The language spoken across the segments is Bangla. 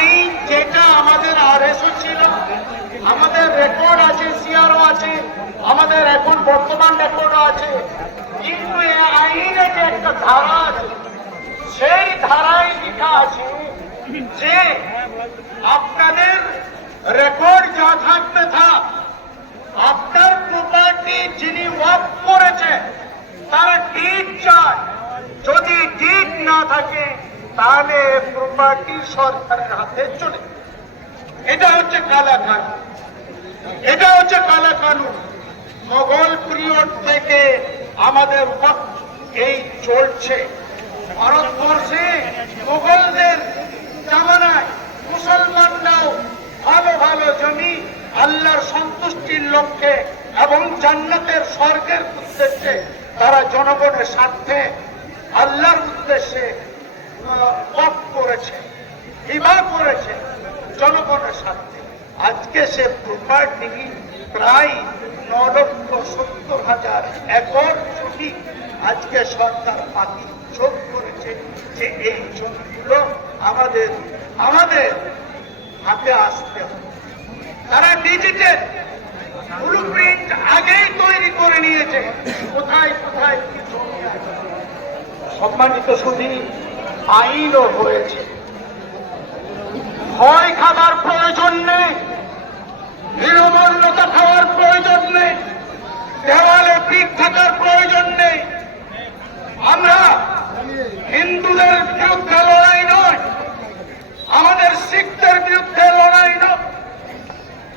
আইন যেটা আমাদের আরএসও ছিল, আমাদের রেকর্ড আছে, সিআরও আছে, আমাদের এখন বর্তমান রেকর্ডও আছে, কিন্তু এই আইনে যে একটা ধারা আছে, সেই ধারায় লেখা আছে যে আপনাদের রেকর্ড যা থাকবে থাক, আপনার প্রপার্টি যিনি ওয়াকফ করেছে তার ডিড চায়, যদি ডিড না থাকে তাহলে প্রপার্টি সরকারের হাতে চলে। এটা হচ্ছে কালা কানুন, এটা হচ্ছে কালা কানুন। মোগল পিরিয়ড থেকে আমাদের ওয়াকফ এই চলছে। ভারতবর্ষে মোগলদের জামানায় মুসলমানরাও ভালো ভালো জমি আল্লাহর সন্তুষ্টির লক্ষ্যে এবং জান্নাতের স্বর্গের উদ্দেশ্যে তারা জনগণের স্বার্থে আল্লাহর উদ্দেশ্যে ওয়াকফ করেছে, হিবা করেছে জনগণের স্বার্থে। আজকে সে প্রপার্টি প্রায় 9,70,000 একর জমি আজকে সরকার বাকি যোগ করেছে যে এই জমিগুলো আমাদের হাতে আসতে হবে। তারা ডিজিটাল ব্লুপ্রিন্ট আগেই তৈরি করে নিয়েছে, কোথায় কোথায় কি জমি আছে। সম্মানিত শুধু আইনও হয়েছে, ভয় খাবার প্রয়োজন নেই, নিরবন্নতা খাওয়ার প্রয়োজন নেই, দেওয়ালে পিঠ থাকার প্রয়োজন নেই। আমরা হিন্দুদের বিরুদ্ধে লড়াই নয়, আমাদের শিখদের বিরুদ্ধে লড়াই নয়,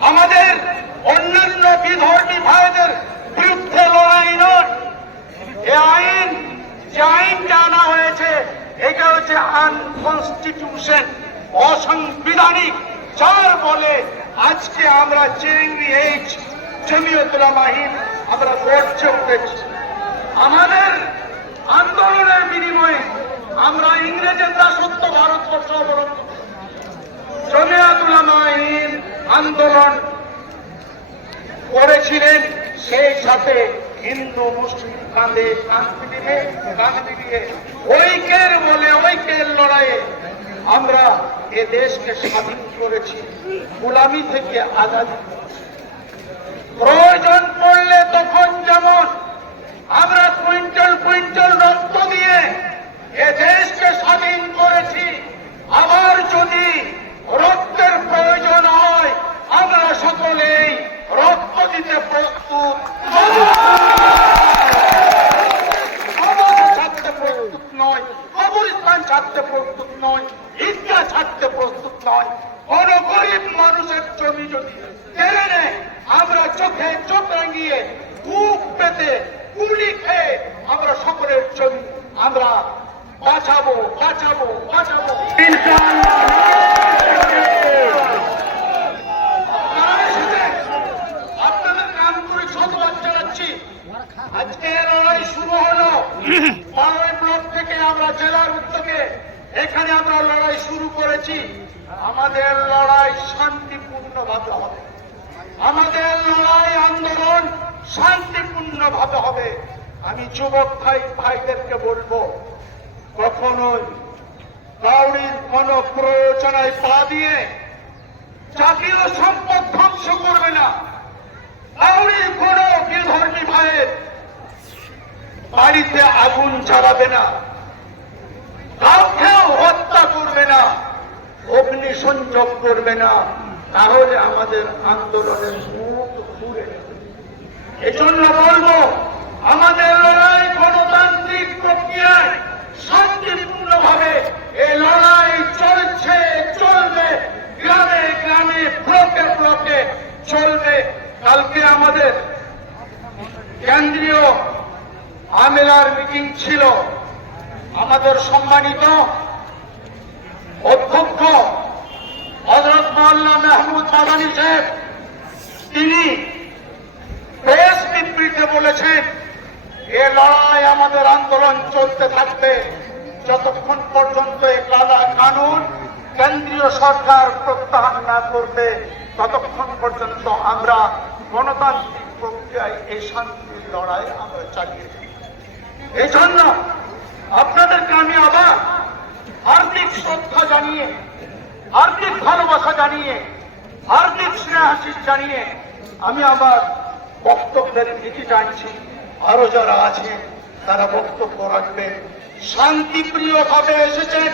আমাদের অন্যান্য বিধর্মী ভাইদের বিরুদ্ধে লড়াই নয়। এ আইন, যে আইনটা আনা হয়েছে, এটা হচ্ছে আনকনস্টিটিউশন, অসাংবিধানিক, যার বলে আজকে আমরা চিংড়ি এইচ জমিয়ত উলামা হিন্দ আমরা গর্জে উঠেছি। আমাদের আন্দোলনের বিনিময়ে আমরা ইংরেজের দাসত্ব ভারতবর্ষ অবলম্বন জমিয়ত উলামা হিন্দ আন্দোলন করেছিলেন, সেই সাথে হিন্দু মুসলিম কাঁধে কাঁধ মিলিয়ে ঐক্যের লড়াইয়ে আমরা এ দেশকে স্বাধীন করেছি, গোলামি থেকে আজাদি। প্রয়োজন পড়লে তখন যেমন আমরা কুইন্টাল কুইন্টাল রক্ত দিয়ে এ দেশকে স্বাধীন করেছি, আবার যদি রক্তের প্রয়োজন হয় আমরা সকলেই রক্ত দিতে প্রস্তুত, ছাড়তে প্রস্তুত নয়, কবরস্থান ছাড়তে প্রস্তুত নয়, ঈদগাহ ছাড়তে প্রস্তুত নয়। কোন গরিব মানুষের জমি যদি কেড়ে নেয় আমরা চোখে চোখ রাঙিয়ে বুক পেতে গুলি খেয়ে আমরা সকলের জমি আমরা বাঁচাবো বাঁচাবো বাঁচাবো। আপনাদের নাম করে শতবাদ জানাচ্ছি। আজকে লড়াই শুরু হলো 12 ব্লক থেকে, আমরা জেলার উদ্যোগে এখানে আমরা লড়াই শুরু করেছি। আমাদের লড়াই শান্তিপূর্ণ ভাবে হবে, আমাদের লড়াই আন্দোলন শান্তিপূর্ণ ভাবে হবে। আমি যুবক ভাইদেরকে বলবো, কখনোই কাউরির কোন প্ররোচনায় পা দিয়ে জাতীয় সম্পদ ধ্বংস করবে না, কাউরির কোন বিধর্মী ভাইয়ের বাড়িতে আগুন জ্বালাবে না, কাউকেও হত্যা করবে না, অগ্নি সংযোগ করবে না, তাহলে আমাদের আন্দোলনের মুখ ঘুরে যাবে। এজন্য বলবো, আমাদের লড়াই গণতান্ত্রিক প্রক্রিয়ায় শান্তিপূর্ণভাবে এই লড়াই চলছে, চলবে, গ্রামে গ্রামে ব্লকে ব্লকে চলবে। কালকে আমাদের কেন্দ্রীয় আমেলার মিটিং ছিল, আমাদের সম্মানিত অধ্যক্ষ হযরত মাওলানা মাহমুদ মাদানী সাহেব তিনি প্রেস বিবৃতিতে বলেছেন, এ লড়াই আমাদের আন্দোলন চলতে থাকবে যতক্ষণ পর্যন্ত এই কালা কানুন কেন্দ্রীয় সরকার প্রত্যাহার না করবে, ততক্ষণ পর্যন্ত আমরা গণতান্ত্রিক প্রক্রিয়ায় এই শান্তির লড়াই আমরা চালিয়ে যাব। এই জন্য আপনাদেরকে আমি আবার হার্দিক শ্রদ্ধা জানিয়ে হার্দিক ভালোবাসা জানিয়ে, হার্দিক স্নেহাশিস জানিয়ে আমি আমার বক্তব্যের নীতি টানছি। আরো যারা আছে তারা বক্তব্য রাখবেন। শান্তিপ্রিয় ভাবে এসেছেন।